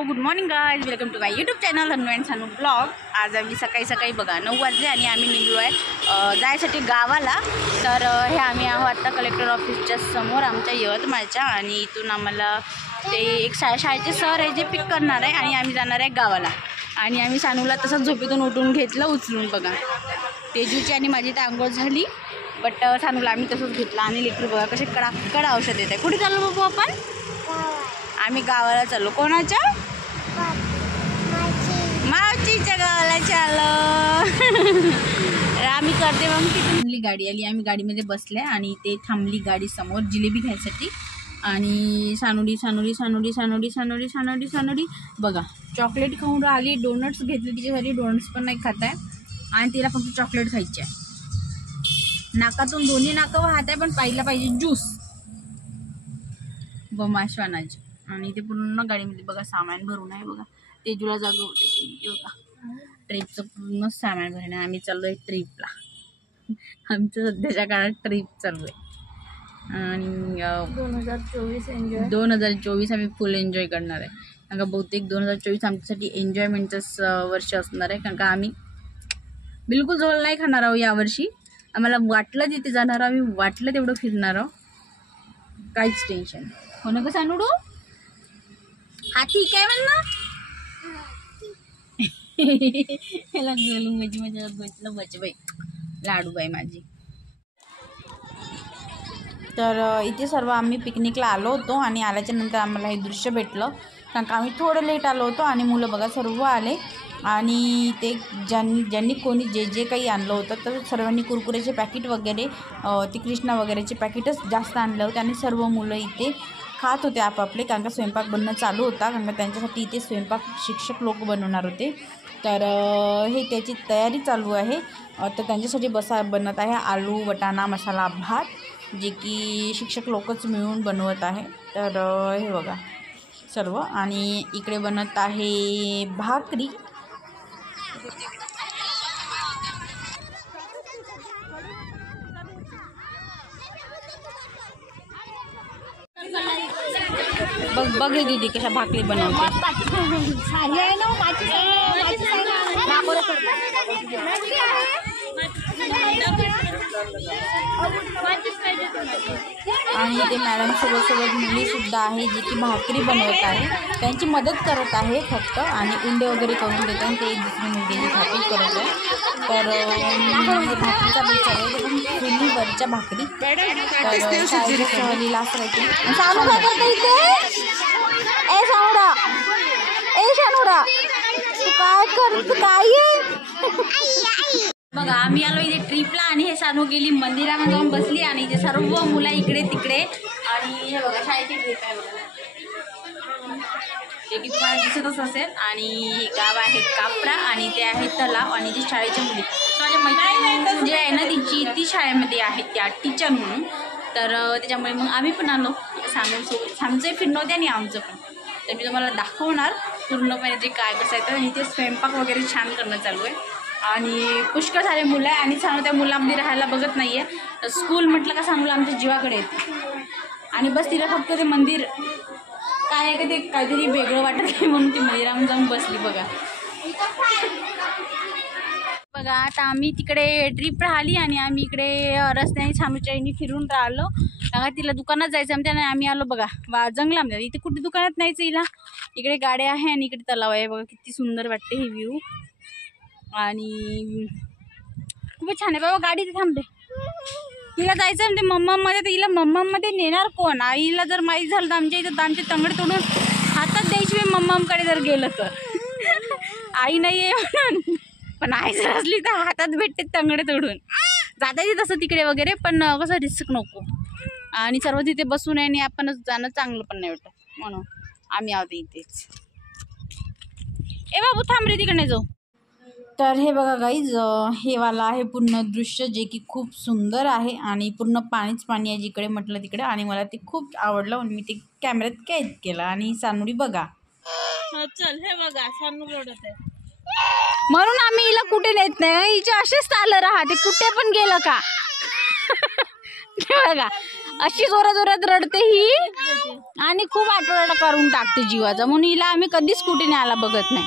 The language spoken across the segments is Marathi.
Good morning guys, welcome to my YouTube channel Hannu and Sanu blog. आज आम्ही सकाळी बघा 9 वाजले आणि आम्ही निघलो आहे जायसाठी गावाला। तर हे आम्ही आहोत आता कलेक्टर ऑफिसच्या समोर आमच्या यवतमाळच्या, आणि इथून आम्हाला ते एक शाळेचे सर आहे जे पिक करणार आहे आणि आम्ही जाणार आहे गावाला। आणि आम्ही सानूला तसंच झोपेतून उठून घेतलं उचलून बघा। तेजूची आणि माझी तर आंघोळ झाली, बट सानूला आम्ही तसंच घेतलं आणि लेकरू बघा कसे कडाकड औषध देत आहे। कुठे चाललो बाबू आपण? आम्ही गावाला चाललो। कोणाच्या? मावशीच्या गावाला चाललो। आम्ही करते मग तिथून गाडी आली, आम्ही गाडीमध्ये बसले आणि ते थांबली गाडी समोर जिलेबी घ्यायसाठी। आणि सानुडी सानुडी सानुडी सानुडी सानुडी सानुडी सानुडी बघा चॉकलेट खाऊन आली, डोनट्स घेतले तिच्यासाठी, डोनट्स पण नाही खात आहे आणि तिला फक्त चॉकलेट खायची आहे। नाकातून दोन्ही नाकं वाहत आहे, पण पाहिला पाहिजे ज्यूस बमाशवानाची। आणि ते पूर्ण गाडीमध्ये बघा सामान भरून आहे बघा। तेजूला जागा होते बघा, ट्रिपचं पूर्ण सामान भरून आहे। आम्ही चाललो आहे ट्रिपला, आमचं सध्याच्या काळात ट्रिप चालू आहे। आणि 2024 आम्ही फुल एन्जॉय करणार आहे, कारण का बहुतेक 2024 आमच्यासाठी एन्जॉयमेंटचं वर्ष असणार आहे। कारण का आम्ही बिलकुल झोल नाही खाणार आहोत यावर्षी। आम्हाला वाटलं तिथे जाणार, आम्ही वाटलं तेवढं फिरणार आहोत, काहीच टेन्शन हो ना। कसं अनुडू हा ठीक आहे म्हणलं। ह्याला गेलो माझी माझ्या गोष्टीला बचबाई लाडूबाई माझी। तर इथे सर्व आम्ही पिकनिकला आलो होतो आणि आल्याच्या नंतर आम्हाला हे दृश्य भेटलं, कारण का आम्ही थोडं लेट आलो होतो आणि मुलं बघा सर्व आले। आणि ते ज्यांनी कोणी जे काही आणलं होतं तर सर्वांनी कुरकुरेचे पॅकेट वगैरे ते कृष्णा वगैरेचे पॅकेटच जास्त आणले होते आणि सर्व मुलं इथे खात होते आपापले, कारण का स्वयंपाक बनणं चालू होता, कारण का त्यांच्यासाठी इथे स्वयंपाक शिक्षक लोक बनवणार होते। तर हे त्याची तयारी चालू आहे। तर त्यांच्यासाठी बनत आहे आलू वटाणा मसाला भात, जे की शिक्षक लोकच मिळून बनवत आहे। तर हे बघा सर्व, आणि इकडे बनत आहे भाकरी। बघ हे दीदी कशा भाकरी बनवते। आणि इथे मॅडम सोबत मुली सुद्धा आहे जी की भाकरी बनवत आहे, त्यांची मदत करत आहे फक्त, आणि उंडे वगैरे करून देते आणि ते एक दुसरी मुलगी भाकरी करत आहे। तर भाकरीचा विचार आहे पण चुलीवरच्या भाकरी। तर शाळेच्या सहलीला असायची काय करत काय बघा। आम्ही आलो इथे ट्रिपला आणि हे सानू गेली मंदिरामध्ये जाऊन बसली आणि इथे सर्व मुलं इकडे तिकडे। आणि हे बघा शाळेची ट्रिप आहे बघा, जे की तुम्हाला दिसतच असेल। आणि हे गाव आहे कापरा आणि ते आहे तलाव, आणि जे शाळेच्या मुली माझ्या मैत्रिणी जे आहे ना ती शाळेमध्ये आहे त्या टीचर म्हणून। तर त्याच्यामुळे मग आम्ही पण आलो सानूसोबत, सानूचंही फिरणं होते आणि आमचं पण। तर मी तुम्हाला दाखवणार पूर्णपणे जे काय कसं आहे। तर इथे स्वयंपाक वगैरे छान करणं चालू आहे आणि पुष्कळ सारे मुलं आहे आणि सानू त्या मुलांमध्ये राहायला बघत नाही आहे। स्कूल म्हटलं का सानूला आमच्या जीवाकडे येते, आणि बस तिला फक्त ते मंदिर काय आहे का ते काहीतरी वेगळं वाटत आहे म्हणून ती मंदिरामध्ये जाऊन बसली बघा। बघा आता आम्ही तिकडे ट्रिप राहिली आणि आम्ही इकडे रस्त्याने सानूच्या इनी फिरून राहिलो, कारण तिला दुकानात जायचं आमच्या, आणि आम्ही आलो बघा जंगलामध्ये। इथे कुठे दुकानात नाहीच हिला, इकडे गाड्या आहे आणि इकडे तलाव आहे बघा, किती सुंदर वाटते हे व्ह्यू। आणि खूपच छान आहे बाबा, गाडी ते थांबते। हिला जायचं म्हणजे मम्मामध्ये, तर हिला मम्मामध्ये नेणार कोण? आईला जर माहीत झालं तर आमच्या इथं आमचे तंगड तोडून हातात द्यायची मम्माकडे जर गेलं तर। आई नाही आहे म्हणून, पण आई जर असली तर हातात भेटते तंगडे तोडून। जाता येते तसं तिकडे वगैरे, पण कसं रिस्क नको, आणि सर्व तिथे बसून आहे आणि आपणच जाणं चांगलं पण नाही वाटत, म्हणून आम्ही आहोत इथेच। ए बाबू थांब रे, तिकडे जाऊ। तर हे बघा गाईज, हे वाला आहे पूर्ण दृश्य, जे की खूप सुंदर आहे आणि पूर्ण पाणीच पाणी आहे जिकडे म्हटलं तिकडे, आणि मला ते खूप आवडलं आणि मी ते कॅमेऱ्यात कैद केलं। आणि सानुडी बघा, चल हे बघा सानू रडत आहे म्हणून आम्ही हिला कुठे नेत नाही, हिचे असेच चाललं राहते कुठे पण गेलं का। बघा अशी जोरात जोरात रडते ही आणि खूप आठवडा करून टाकते जीवाचा, म्हणून हिला आम्ही कधीच स्कूटीने आला बघत नाही.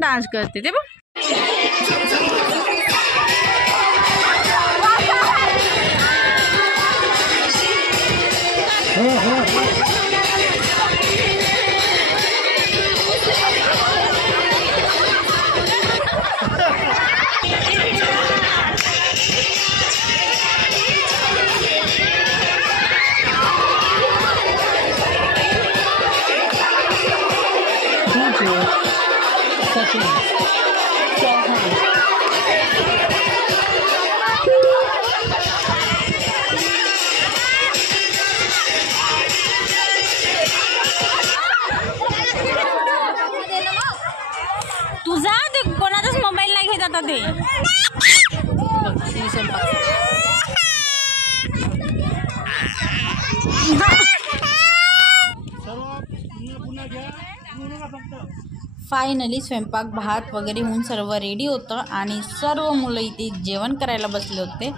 डान्स करते ते बघ. तुझा ते कोणाचाच मोबाईल नाही घेत आता ते. फायनली स्वयंपाक भात वगैरे होऊन सर्व रेडी होतं आणि सर्व मुलं इथे जेवण करायला बसले होते.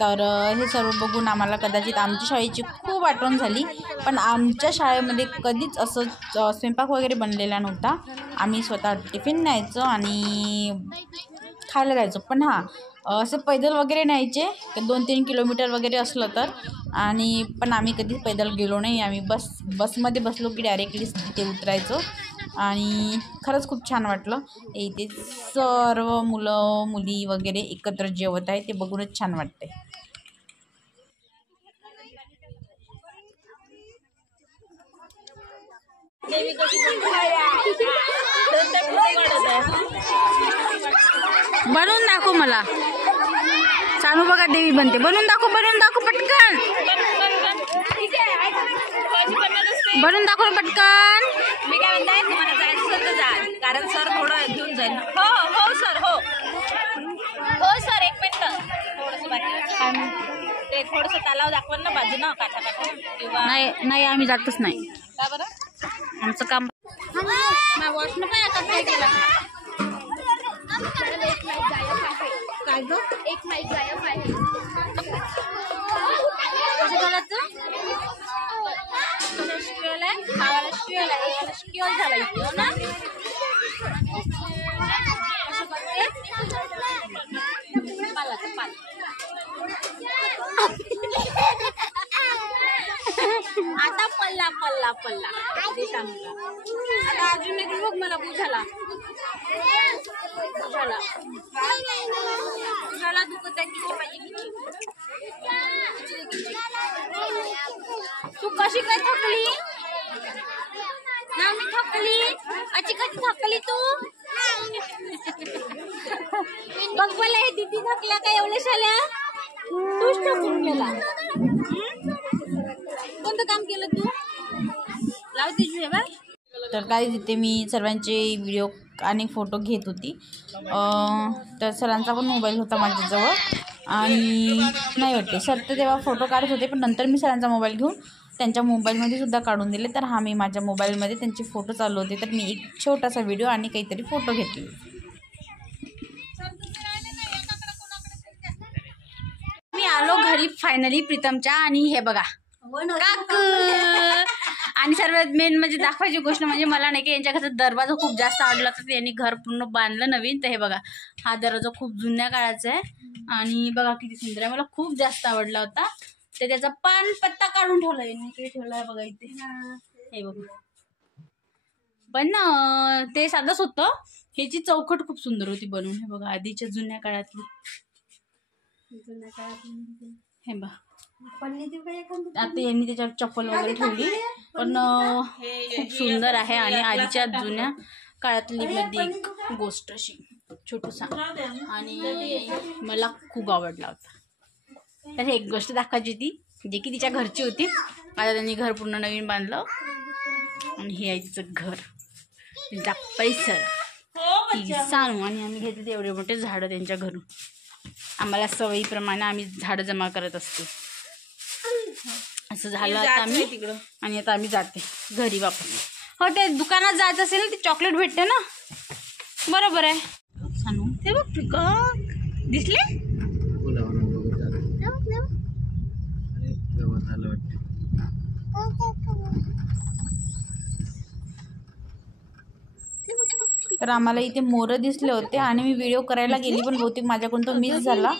तर हे सर्व बघून आम्हाला कदाचित आमच्या शाळेची खूप आठवण झाली, पण आमच्या शाळेमध्ये कधीच असं स्वयंपाक वगैरे बनलेला नव्हता. आम्ही स्वतः टिफिन न्यायचो आणि खायला जायचो. पण हां, असं पैदल वगैरे न्यायचे 2-3 किलोमीटर वगैरे असलं तर. आणि पण आम्ही कधीच पैदल गेलो नाही. आम्ही बसमध्ये बसलो की डायरेक्टली तिथे उतरायचो आणि खरंच खूप छान वाटलं. इथे सर्व मुलं मुली वगैरे एकत्र जेवत आहे, ते बघूनच छान वाटते. बनवून दाखव मला. सांगू बघा देवी बनते. बनवून दाखव पटकन. बनवून दाखव पटकन. मी काय म्हणताय, तुम्हाला जायचं असेल तर जा, कारण सर थोडं घेऊन जाईल. हो सर. हो सर, एक मिनिट. थोडंसं बाकी ते थोडंसं तलाव दाखवलं ना बाजूनं काठा किंवा नाही आम्ही जातच नाही. का बरं? आमचं काम वॉशनं पण आता काय केलं. काय ग? एक माईक गायब आहे. कसं करायचं? शिकवलंय खावायला, शिकवल झाला इथे, हो ना? आता पल्ला आता अजून एक बघ मला बुझाला दुखत आहे. तू कशी काय थकली ना? मी थकली. अशी कशी थकली तू? बघ मला हे दीदी थकल्या का एवढ्या शाल्या? तूच थकून गेला. कोणतं काम केलं तू? लावते तुझे बाय. तर काय तिथे मी सर्वांचे व्हिडिओ आणि फोटो घेत होती. तर सरांचा पण मोबाईल होता माझ्याजवळ आणि नाही वाटते सर तर तेव्हा फोटो काढत होते, पण नंतर मी सरांचा मोबाईल घेऊन त्यांच्या मोबाईलमध्ये सुद्धा काढून दिले. तर हा मी माझ्या मोबाईलमध्ये त्यांचे फोटो चालू होते, तर मी एक छोटासा व्हिडिओ आणि काहीतरी फोटो घेतले. मी आलो घरी फायनली प्रीतमच्या आणि हे बघा काकू. आणि सर्वात मेन म्हणजे दाखवायची गोष्ट म्हणजे मला नाही की यांच्या घराचा दरवाजा खूप जास्त आवडला, तर त्यांनी घर पूर्ण बांधलं नवीन. तर हे बघा हा दरवाजा खूप जुन्या काळाचा आहे आणि बघा किती सुंदर आहे. मला खूप जास्त आवडला होता. तर त्याचा पान पत्ता काढून ठेवला यांनी, इकडे ठेवला आहे बघा इथे. हे बघा पण ते साधंच होतं. ह्याची चौकट खूप सुंदर होती बनवून. हे बघा आधीच्या जुन्या काळातली. हे बघा आता यांनी त्याच्यावर चप्पल वगैरे ठेवली, पण खूप सुंदर आहे आणि आधीच्या जुन्या काळातली मध्ये एक गोष्ट अशी छोटूसा आणि मला खूप आवडला होता. तर एक गोष्ट दाखवायची होती जे की तिच्या घरची होती. आता त्यांनी घर पूर्ण नवीन बांधलं आणि हे आहे तिचं घर. तिचा पैसर ती सांगू आणि आम्ही घेतले एवढे मोठे झाडं त्यांच्या घरून. आम्हाला सवयीप्रमाणे आम्ही झाडं जमा करत असतो. असं झालं आता आम्ही तिकडं आणि आता आम्ही जाते घरी वापस. हो ते दुकानात जायचं असेल ते चॉकलेट भेटते ना, बरोबर आहे सांगू. ते बघ पिकॉक दिसले. तर आम्हाला इथे मोर दिसले होते आणि मी व्हिडिओ करायला गेली पण बहुतेक माझ्याकडून तो मिस झाला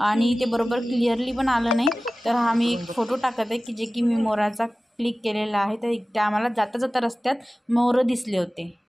आणि ते बरोबर क्लिअरली पण आलं नाही. तर हा मी एक फोटो टाकत आहे की जे की मी मोराचा क्लिक केलेला आहे. तर त्या आम्हाला जाता जाता रस्त्यात मोर दिसले होते.